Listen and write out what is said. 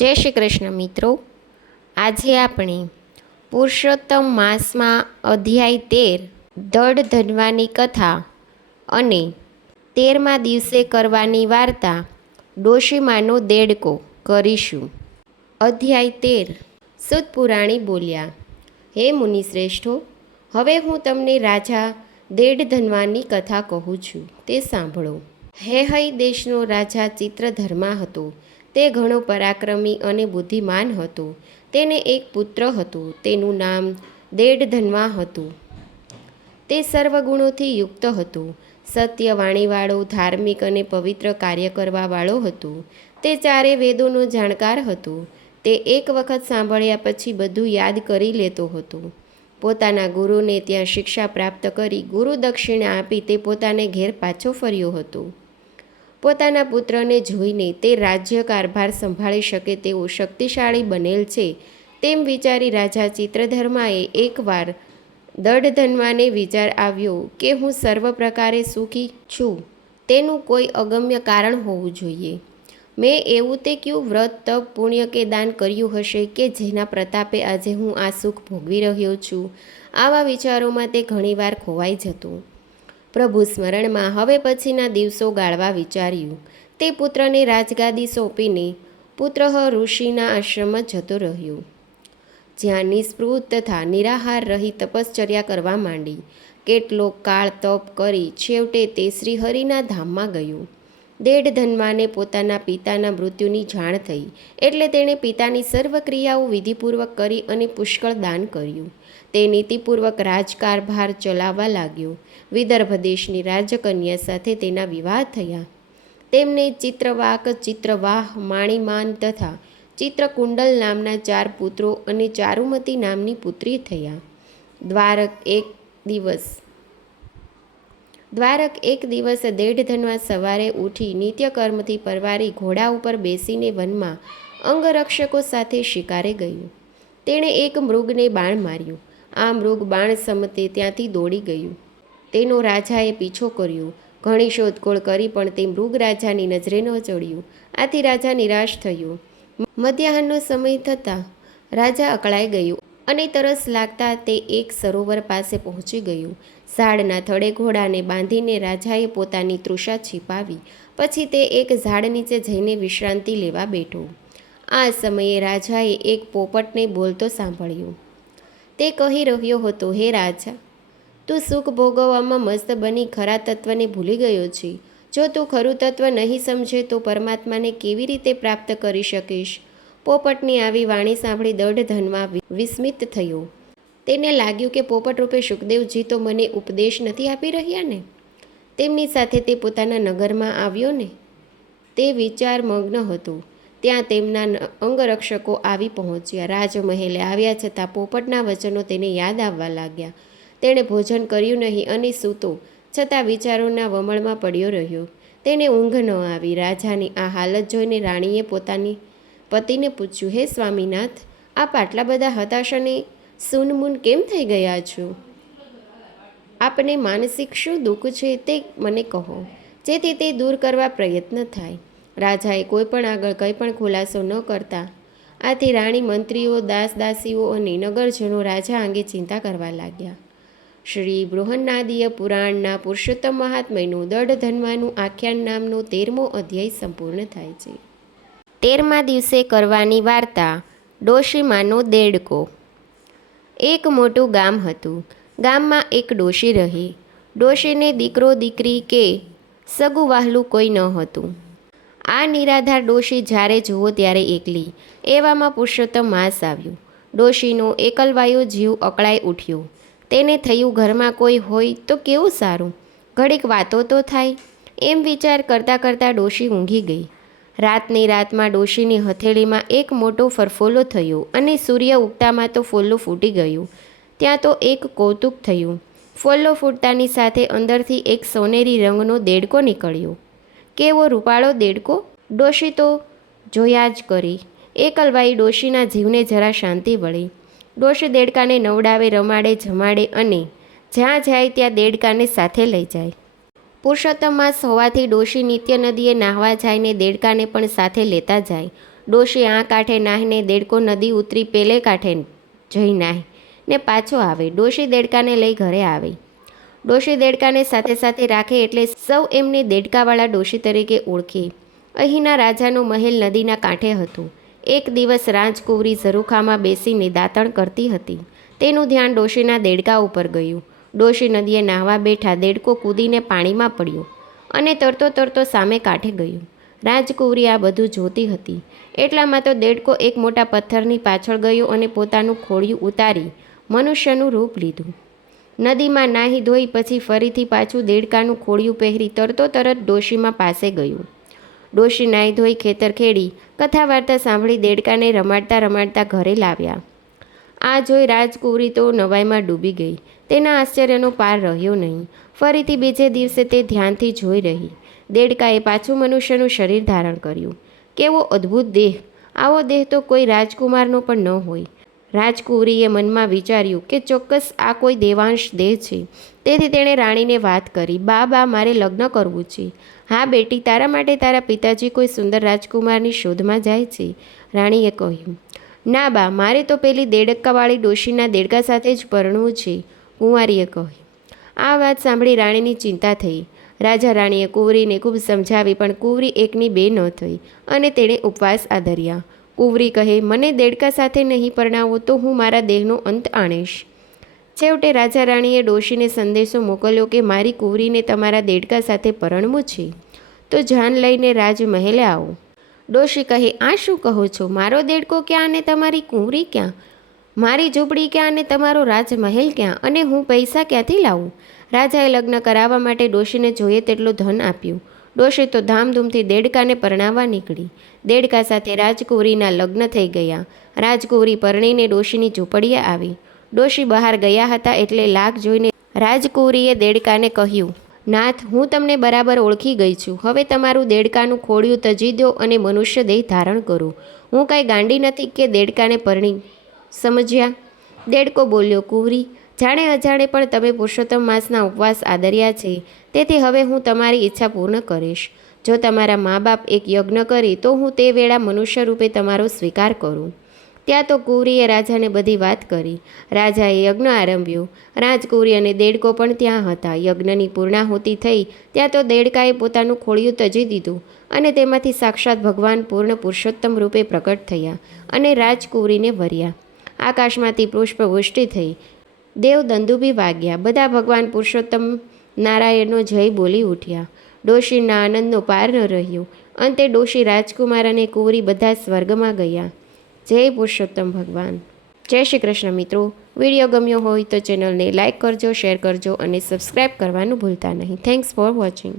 જય શ્રી કૃષ્ણ મિત્રો, આજે આપણે પુરુષોત્તમ માસમાં અધ્યાય 13 દડ ધનવાની કથા અને 13મા દિવસે કરવાની વાર્તા ડોશીમાનો દેડકો કરીશું. અધ્યાય 13. સુત પુરાણી બોલ્યા, હે મુનિશ્રેષ્ઠો, હવે હું તમને રાજા દેડ ધનવાની કથા કહું છું, તે સાંભળો. હેહય દેશનો રાજા ચિત્રધર્મા હતો. તે ઘણો પરાક્રમી અને બુદ્ધિમાન હતો. તેને એક પુત્ર હતો, તેનું નામ દેડધન્વા હતું. તે સર્વગુણોથી યુક્ત હતો, સત્ય વાણીવાળો, ધાર્મિક અને પવિત્ર કાર્ય કરવાવાળો હતો. તે ચારે વેદોનો જાણકાર હતો. તે એક વખત સાંભળ્યા પછી બધું યાદ કરી લેતો હતો. પોતાના ગુરુને ત્યાં શિક્ષા પ્રાપ્ત કરી ગુરુ દક્ષિણા આપી તે પોતાને ઘેર પાછો ફર્યો હતો. પોતાના પુત્રને જોઈને તે રાજ્ય કારભાર સંભાળી શકે તેવો શક્તિશાળી બનેલ છે તેમ વિચારી રાજા ચિત્રધર્માએ એકવાર દડધન્વાને વિચાર આવ્યો કે હું સર્વ પ્રકારે સુખી છું તેનું કોઈ અગમ્ય કારણ હોવું જોઈએ. મેં એવું તે કયું વ્રત, તપ, પુણ્ય કે દાન કર્યું હશે કે જેના પ્રતાપે આજે હું આ સુખ ભોગવી રહ્યો છું? આવા વિચારોમાં તે ઘણીવાર ખોવાઈ જતો. પ્રભુ સ્મરણમાં હવે પછીના દિવસો ગાળવા વિચાર્યું. તે પુત્રને રાજગાદી સોંપીને પુત્ર ઋષિના આશ્રમમાં જતો રહ્યો, જ્યાં નિસ્પૃહ તથા નિરાહાર રહી તપશ્ચર્યા કરવા માંડી. કેટલો કાળ તપ કરી છેવટે તે શ્રીહરિના ધામમાં ગયો. દેડધન્વાને પોતાના પિતાના મૃત્યુની જાણ થઈ એટલે તેણે પિતાની સર્વ ક્રિયાઓ વિધિપૂર્વક કરી અને પુષ્કળ દાન કર્યું. તે નીતિપૂર્વક રાજકારભાર ચલાવવા લાગ્યો. વિદર્ભ દેશની રાજકન્યા સાથે તેના વિવાહ થયા. તેમને ચિત્રવાક, ચિત્રવાહ, માણિમાન તથા ચિત્રકુંડલ નામના 4 પુત્રો અને ચારુમતી નામની પુત્રી થયા. દ્વારક એક દિવસ દેડધન્વા સવારે ઉઠી નિત્યકર્મથી પરવારી ઘોડા ઉપર બેસીને વનમાં અંગરક્ષકો સાથે શિકારે ગયું. તેણે એક મૃગને બાણ માર્યું. આ મૃગ બાણ સમતે ત્યાંથી દોડી ગયું. તેનો રાજાએ પીછો કર્યો. ઘણી શોધખોળ કરી પણ તે મૃગ રાજાની નજરે ન ચડ્યું. આથી રાજા નિરાશ થયો. મધ્યાહનનો સમય થતાં રાજા અકળાઈ ગયું અને તરસ લાગતા તે એક સરોવર પાસે પહોંચી ગયું. ઝાડના થડે ઘોડાને બાંધીને રાજાએ પોતાની તૃષા छिપાવી. પછી તે એક ઝાડ નીચે જઈને વિશ્રાંતિ લેવા બેઠો. આ સમયે રાજાએ એક પોપટને બોલતો સાંભળ્યો. તે કહી રહ્યો હતો, હે રાજા, તું સુખ ભોગવવામાં મસ્ત બની ખરા તત્વને ભૂલી ગયો છે. જો તું ખરું તત્વ નહીં સમજે તો પરમાત્માને કેવી રીતે પ્રાપ્ત કરી શકીશ? પોપટની આવી વાણી સાંભળી દડધન્વા વિસ્મિત થયો. તેને લાગ્યું કે પોપટ રૂપે શુકદેવજી તો મને ઉપદેશ નથી આપી રહ્યા ને? તેમની સાથે તે પોતાના નગરમાં આવ્યો ને? તે વિચાર મગ્ન હતો. ત્યાં તેમના અંગરક્ષકો આવી પહોંચ્યા. રાજમહેલે આવ્યા છતાં પોપટના વચનો તેને યાદ આવવા લાગ્યા. તેણે ભોજન કર્યું નહીં અને સૂતો છતાં વિચારોના વમળમાં પડ્યો રહ્યો. તેને ઊંઘ ન આવી. રાજાની આ હાલત જોઈને રાણીએ પોતાની પતિને પૂછ્યું, હે સ્વામીનાથ, આપ આટલા બધા હતાશ અને સૂનમૂન કેમ થઈ ગયા છો? આપને માનસિક શું દુઃખ છે તે મને કહો, જેથી તે દૂર કરવા પ્રયત્ન થાય. રાજાએ કોઈ પણ આગળ કંઈ પણ ખુલાસો ન કરતા. આથી રાણી, મંત્રીઓ, દાસદાસીઓ અને નગરજનો રાજા અંગે ચિંતા કરવા લાગ્યા. શ્રી બૃહન્નાદીય પુરાણના પુરુષોત્તમ મહાત્મ્યનું દડધન્વાનું આખ્યાન નામનો 13મો અધ્યાય સંપૂર્ણ થાય છે. 13મા દિવસે કરવાની વાર્તા ડોશીમાનો દેડકો. એક મોટું ગામ હતું. ગામમાં એક ડોશી રહી. ડોશીને દીકરો દીકરી કે સગું વહાલું કોઈ ન હતું. આ નિરાધાર ડોશી જ્યારે જુઓ ત્યારે એકલી. એવામાં પુરુષોત્તમ માસ આવ્યું. ડોશીનો એકલવાયો જીવ અકળાઈ ઉઠ્યો. તેને થયું, ઘરમાં કોઈ હોય તો કેવું સારું, ઘડીક વાતો તો થાય. એમ વિચાર કરતાં કરતાં ડોશી ઊંઘી ગઈ. રાતની રાતમાં ડોશીની હથેળીમાં એક મોટો ફરફોલો થયો અને સૂર્ય ઉગતામાં તો ફોલ્લો ફૂટી ગયું. ત્યાં તો એક કૌતુક થયું. ફોલ્લો ફૂટતાની સાથે અંદરથી એક સોનેરી રંગનો દેડકો નીકળ્યો. કેવો રૂપાળો દેડકો! ડોશી તો જોયા જ કરી. એકલવાઈ ડોશીના જીવને જરા શાંતિ વળી. ડોશી દેડકાને નવડાવે, રમાડે, જમાડે અને જ્યાં જાય ત્યાં દેડકાને સાથે લઈ જાય. પુરુષોત્તમ માસ હોવાથી ડોશી નિત્ય નદીએ નાહવા જાય ને દેડકાને પણ સાથે લેતા જાય. ડોશી આ કાંઠે નાહીને દેડકો નદી ઉતરી પેલે કાંઠે જઈ નાહી ને પાછો આવે. ડોશી દેડકાને લઈ ઘરે આવે. ડોશી દેડકાને સાથે સાથે રાખે એટલે સૌ એમને દેડકાવાળા ડોશી તરીકે ઓળખે. અહીંના રાજાનો મહેલ નદીના કાંઠે હતો. એક દિવસ રાજકુંવરી ઝરૂખામાં બેસીને દાંતણ કરતી હતી. તેનું ધ્યાન ડોશીના દેડકા ઉપર ગયું. ડોશી નદીએ નાહવા બેઠા દેડકો કૂદીને પાણીમાં પડ્યો અને તરતો તરતો સામે કાંઠે ગયો. રાજકુંવરી આ બધું જોતી હતી. એટલામાં તો દેડકો એક મોટા પથ્થરની પાછળ ગયો અને પોતાનું ખોળિયું ઉતારી મનુષ્યનું રૂપ લીધું. નદીમાં નાહી ધોઈ પછી ફરીથી પાછું દેડકાનું ખોળિયું પહેરી તરતો તરત ડોશીમાં પાસે ગયું. ડોશી નાહી ધોઈ ખેતર ખેડી કથા વાર્તા સાંભળી દેડકાને રમાડતા રમાડતા ઘરે લાવ્યા. આ જોઈ રાજકુંવરી તો નવાઈમાં ડૂબી ગઈ. તેના આશ્ચર્યનો પાર રહ્યો નહીં. ફરીથી બીજે દિવસે તે ધ્યાનથી જોઈ રહી. દેડકાએ પાછું મનુષ્યનું શરીર ધારણ કર્યું. કેવો અદ્ભુત દેહ! આવો દેહ તો કોઈ રાજકુમારનો પણ ન હોય. રાજકુંવરીએ મનમાં વિચાર્યું કે ચોક્કસ આ કોઈ દેવાંશ દેહ છે. તેથી તેણે રાણીને વાત કરી. બા મારે લગ્ન કરવું છે. હા બેટી, તારા માટે તારા પિતાજી કોઈ સુંદર રાજકુમારની શોધમાં જાય છે. રાણીએ કહ્યું. ના બા, મારે તો પેલી દેડકાવાળી ડોશીના દેડકા સાથે જ પરણવું છે, કુંવારીએ કહ્યું. આ વાત સાંભળી રાણીની ચિંતા થઈ. રાજા રાણીએ કુંવરીને ખૂબ સમજાવી પણ કુંવરી એકની બે ન થઈ અને તેણે ઉપવાસ આધર્યા. કુંવરી કહે, મને દેડકા સાથે નહીં પરણાવો તો હું મારા દેહનો અંત આણીશ. છેવટે રાજા રાણીએ ડોશીને સંદેશો મોકલ્યો કે મારી કુંવરીને તમારા દેડકા સાથે પરણવું છે તો જાન લઈને રાજમહેલે આવો. ડોશી કહે, આ શું કહો છો? મારો દેડકો ક્યાં અને તમારી કુંવરી ક્યાં? મારી ઝૂંપડી ક્યાં અને તમારો રાજમહેલ ક્યાં? અને હું પૈસા ક્યાંથી લાવું? રાજાએ લગ્ન કરાવવા માટે ડોશીને જોઈએ તેટલું ધન આપ્યું. ડોશી તો ધામધૂમથી દેડકાને પરણાવવા નીકળી. દેડકા સાથે રાજકુંવરીના લગ્ન થઈ ગયા. રાજકુંવરી પરણીને ડોશીની ઝૂંપડીએ આવી. ડોશી બહાર ગયા હતા એટલે લાગ જોઈને રાજકુંવરીએ દેડકાને કહ્યું, નાથ, હું તમને બરાબર ઓળખી ગઈ છું. હવે તમારું દેડકાનું ખોળિયું તજી દો અને મનુષ્ય દેહ ધારણ કરો. હું કાંઈ ગાંડી નથી કે દેડકાને પરણી. સમજ્યા? દેડકો બોલ્યો, કુંવરી, જાણે અજાણે પણ તમે પુરુષોત્તમ માસના ઉપવાસ આદર્યા છે, તેથી હવે હું તમારી ઈચ્છા પૂર્ણ કરીશ. જો તમારા મા બાપ એક યજ્ઞ કરે તો હું તે વેળા મનુષ્ય રૂપે તમારો સ્વીકાર કરું. ત્યાં તો કુંવરીએ રાજાને બધી વાત કરી. રાજાએ યજ્ઞ આરંભ્યો. રાજકુંવરી અને દેડકો પણ ત્યાં હતા. યજ્ઞની પૂર્ણાહુતિ થઈ ત્યાં તો દેડકાએ પોતાનું ખોળિયું તજી દીધું અને તેમાંથી સાક્ષાત ભગવાન પૂર્ણ પુરુષોત્તમ રૂપે પ્રકટ થયા અને રાજકુંવરીને વર્યા. આકાશમાંથી પુષ્પવૃષ્ટિ થઈ. દેવ દંદુભી વાગ્યા. બધા ભગવાન પુરુષોત્તમ નારાયણનો જય બોલી ઉઠ્યા. ડોશીના આનંદનો પાર ન રહ્યો. અંતે ડોશી, રાજકુમાર અને કુંવરી બધા સ્વર્ગમાં ગયા. જય પુરુષોત્તમ ભગવાન. જય શ્રી કૃષ્ણ મિત્રો. વિડીયો ગમ્યો હોય તો ચેનલને લાઇક કરજો, શેર કરજો અને સબસ્ક્રાઈબ કરવાનું ભૂલતા નહીં. Thanks for watching.